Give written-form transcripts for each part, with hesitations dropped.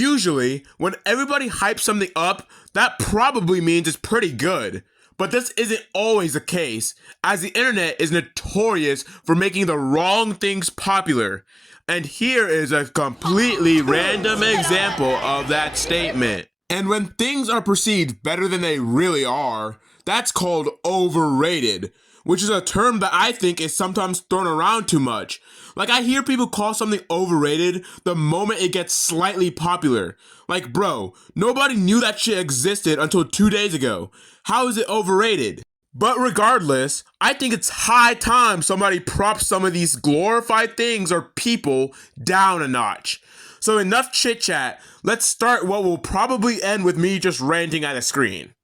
Usually, when everybody hypes something up, that probably means it's pretty good. But this isn't always the case, as the internet is notorious for making the wrong things popular. And here is a completely random example of that statement. And when things are perceived better than they really are, that's called overrated, which is a term that I think is sometimes thrown around too much. Like, I hear people call something overrated the moment it gets slightly popular. Like, bro, nobody knew that shit existed until 2 days ago. How is it overrated? But regardless, I think it's high time somebody props some of these glorified things or people down a notch. So enough chit chat, let's start what will probably end with me just ranting at a screen.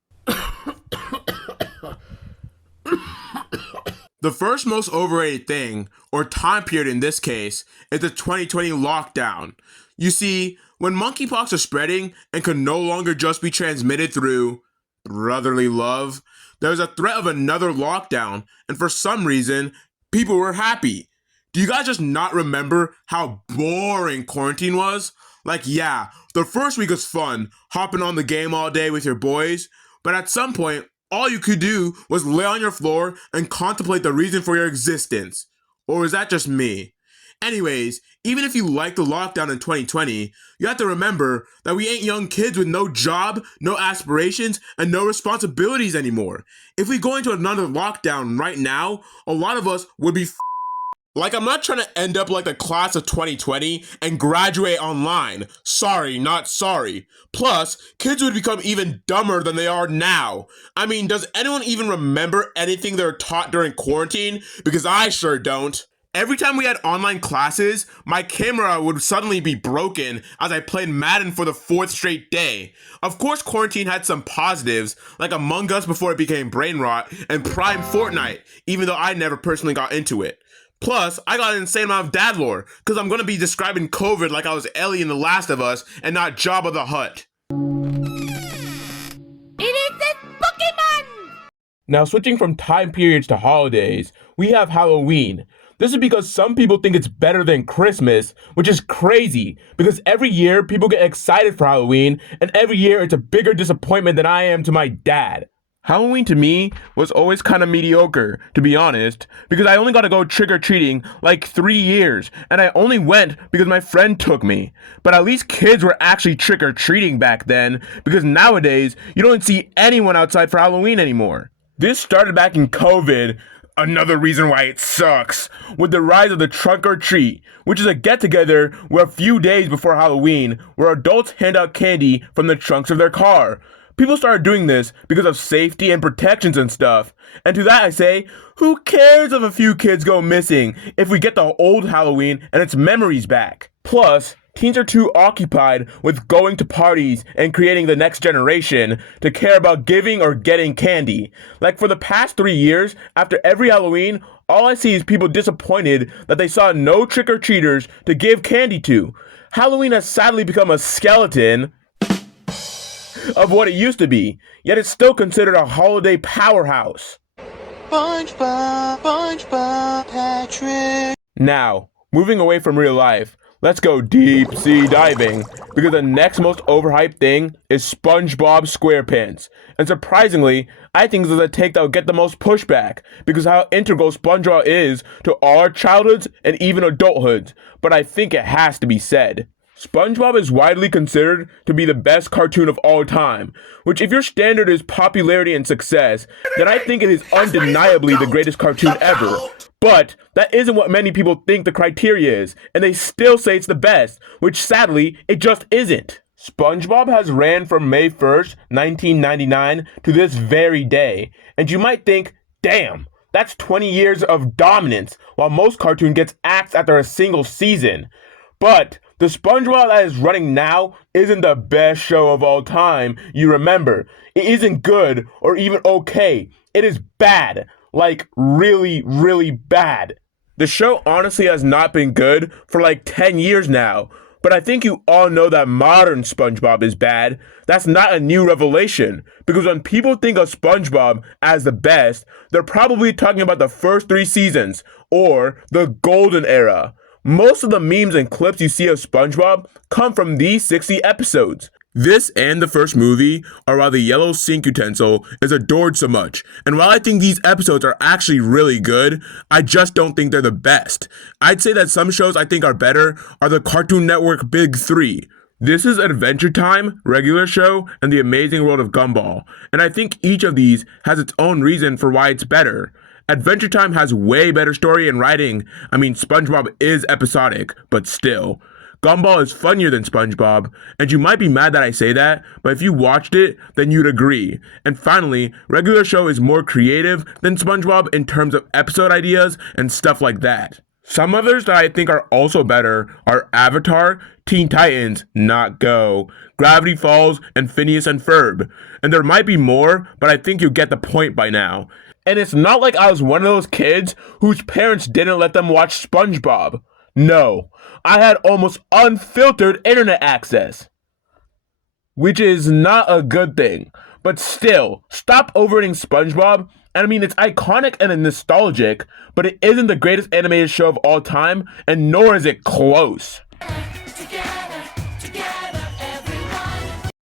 The first most overrated thing, or time period in this case, is the 2020 lockdown. You see, when monkeypox was spreading and could no longer just be transmitted through brotherly love, there was a threat of another lockdown, and for some reason, people were happy. Do you guys just not remember how boring quarantine was? Like, yeah, the first week was fun, hopping on the game all day with your boys, but at some point, all you could do was lay on your floor and contemplate the reason for your existence. Or is that just me? Anyways, even if you like the lockdown in 2020, you have to remember that we ain't young kids with no job, no aspirations, and no responsibilities anymore. If we go into another lockdown right now, a lot of us would be like, I'm not trying to end up like the class of 2020 and graduate online. Sorry, not sorry. Plus, kids would become even dumber than they are now. I mean, does anyone even remember anything they were taught during quarantine? Because I sure don't. Every time we had online classes, my camera would suddenly be broken as I played Madden for the 4th straight day. Of course, quarantine had some positives, like Among Us before it became brain rot, and Prime Fortnite, even though I never personally got into it. Plus, I got an insane amount of dad lore, because I'm going to be describing COVID like I was Ellie in The Last of Us and not Jabba the Hutt. It is this Pokemon! Now, switching from time periods to holidays, we have Halloween. This is because some people think it's better than Christmas, which is crazy, because every year people get excited for Halloween, and every year it's a bigger disappointment than I am to my dad. Halloween to me was always kind of mediocre, to be honest, because I only got to go trick-or-treating like 3 years, and I only went because my friend took me. But at least kids were actually trick-or-treating back then, because nowadays, you don't see anyone outside for Halloween anymore. This started back in COVID, another reason why it sucks, with the rise of the trunk or treat, which is a get-together where a few days before Halloween, where adults hand out candy from the trunks of their car. People started doing this because of safety and protections and stuff. And to that I say, who cares if a few kids go missing if we get the old Halloween and its memories back? Plus, teens are too occupied with going to parties and creating the next generation to care about giving or getting candy. Like, for the past 3 years, after every Halloween, all I see is people disappointed that they saw no trick-or-treaters to give candy to. Halloween has sadly become a skeleton of what it used to be, yet it's still considered a holiday powerhouse. SpongeBob, Patrick. Now, moving away from real life, let's go deep sea diving, because the next most overhyped thing is Spongebob Squarepants. And surprisingly, I think this is a take that will get the most pushback, because how integral SpongeBob is to all our childhoods and even adulthoods, but I think it has to be said. SpongeBob is widely considered to be the best cartoon of all time, which if your standard is popularity and success, then I think it is undeniably the greatest cartoon ever. But that isn't what many people think the criteria is, and they still say it's the best, which sadly, it just isn't. SpongeBob has ran from May 1st, 1999 to this very day, and you might think, damn, that's 20 years of dominance, while most cartoon gets axed after a single season. But the SpongeBob that is running now isn't the best show of all time, you remember. It isn't good or even okay. It is bad. Like, really, really bad. The show honestly has not been good for like 10 years now, but I think you all know that modern SpongeBob is bad. That's not a new revelation, because when people think of SpongeBob as the best, they're probably talking about the first 3 seasons, or the golden era. Most of the memes and clips you see of SpongeBob come from these 60 episodes. This and the first movie are why the yellow sink utensil is adored so much. And while I think these episodes are actually really good, I just don't think they're the best. I'd say that some shows I think are better are the Cartoon Network Big Three. This is Adventure Time, Regular Show, and The Amazing World of Gumball. And I think each of these has its own reason for why it's better. Adventure Time has way better story and writing. I mean, SpongeBob is episodic, but still. Gumball is funnier than SpongeBob, and you might be mad that I say that, but if you watched it, then you'd agree. And finally, Regular Show is more creative than SpongeBob in terms of episode ideas and stuff like that. Some others that I think are also better are Avatar, Teen Titans, not Go, Gravity Falls, and Phineas and Ferb. And there might be more, but I think you'll get the point by now. And it's not like I was one of those kids whose parents didn't let them watch SpongeBob. No, I had almost unfiltered internet access, which is not a good thing. But still, stop overrating SpongeBob. And I mean, it's iconic and nostalgic, but it isn't the greatest animated show of all time, and nor is it close.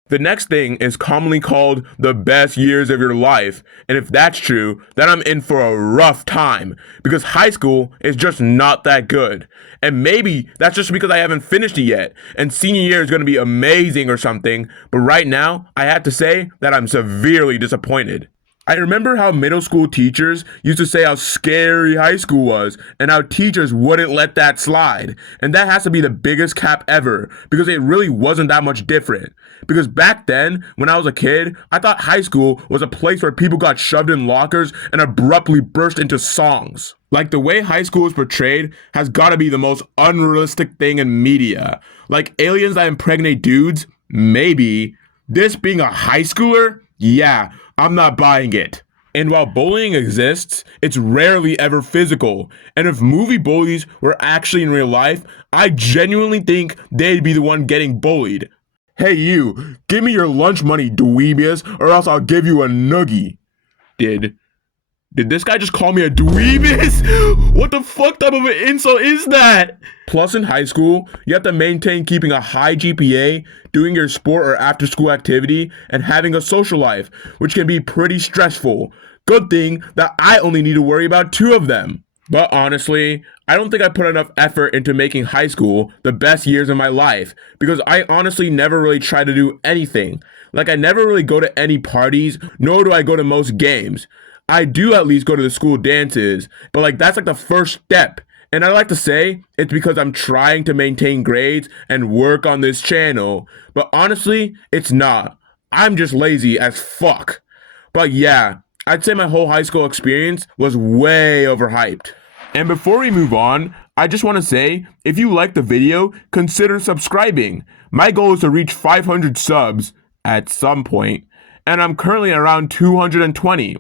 The next thing is commonly called the best years of your life, and if that's true, then I'm in for a rough time, because high school is just not that good. And maybe that's just because I haven't finished it yet, and senior year is going to be amazing or something, but right now, I have to say that I'm severely disappointed. I remember how middle school teachers used to say how scary high school was and how teachers wouldn't let that slide. And that has to be the biggest cap ever because it really wasn't that much different. Because back then, when I was a kid, I thought high school was a place where people got shoved in lockers and abruptly burst into songs. Like the way high school is portrayed has got to be the most unrealistic thing in media. Like aliens that impregnate dudes? Maybe. This being a high schooler? Yeah. I'm not buying it. And while bullying exists, it's rarely ever physical. And if movie bullies were actually in real life, I genuinely think they'd be the one getting bullied. Hey you, give me your lunch money, dweebius, or else I'll give you a noogie. Did this guy just call me a dweebus? What the fuck type of an insult is that? Plus in high school, you have to maintain keeping a high GPA, doing your sport or after school activity, and having a social life, which can be pretty stressful. Good thing that I only need to worry about 2 of them. But honestly, I don't think I put enough effort into making high school the best years of my life, because I honestly never really tried to do anything. Like I never really go to any parties, nor do I go to most games. I do at least go to the school dances, but like that's like the first step. And I like to say it's because I'm trying to maintain grades and work on this channel. But honestly, it's not. I'm just lazy as fuck. But yeah, I'd say my whole high school experience was way overhyped. And before we move on, I just want to say, if you like the video, consider subscribing. My goal is to reach 500 subs at some point, and I'm currently around 220.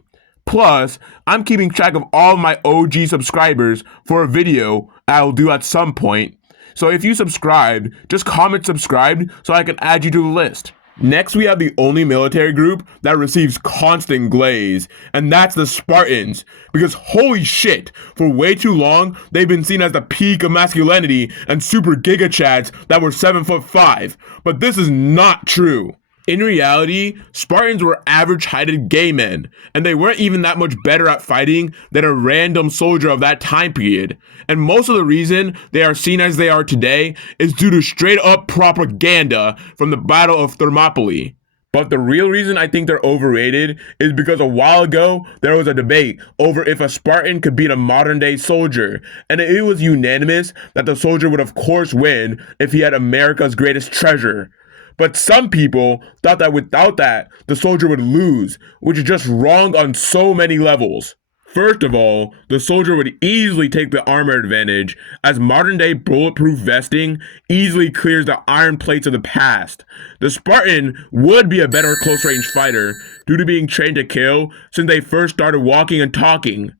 Plus, I'm keeping track of all my OG subscribers for a video I'll do at some point. So if you subscribed, just comment subscribed so I can add you to the list. Next, we have the only military group that receives constant glaze, and that's the Spartans. Because holy shit, for way too long, they've been seen as the peak of masculinity and super giga chads that were 7'5". But this is not true. In reality, Spartans were average-heighted gay men, and they weren't even that much better at fighting than a random soldier of that time period. And most of the reason they are seen as they are today is due to straight-up propaganda from the Battle of Thermopylae. But the real reason I think they're overrated is because a while ago, there was a debate over if a Spartan could beat a modern-day soldier, and it was unanimous that the soldier would of course win if he had America's greatest treasure. But some people thought that without that, the soldier would lose, which is just wrong on so many levels. First of all, the soldier would easily take the armor advantage, as modern-day bulletproof vesting easily clears the iron plates of the past. The Spartan would be a better close-range fighter, due to being trained to kill since they first started walking and talking.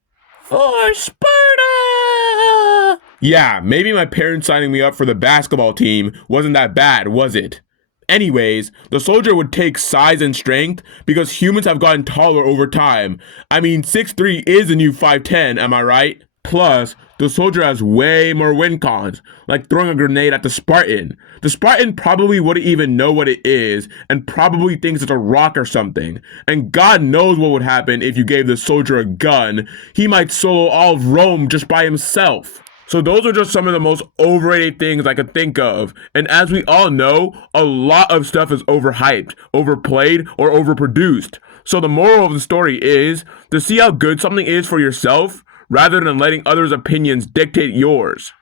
For Sparta! Yeah, maybe my parents signing me up for the basketball team wasn't that bad, was it? Anyways, the soldier would take size and strength because humans have gotten taller over time. I mean, 6'3" is the new 5'10", am I right? Plus, the soldier has way more win cons, like throwing a grenade at the Spartan. The Spartan probably wouldn't even know what it is and probably thinks it's a rock or something. And God knows what would happen if you gave the soldier a gun. He might solo all of Rome just by himself. So those are just some of the most overrated things I could think of. And as we all know, a lot of stuff is overhyped, overplayed, or overproduced. So the moral of the story is to see how good something is for yourself rather than letting others' opinions dictate yours.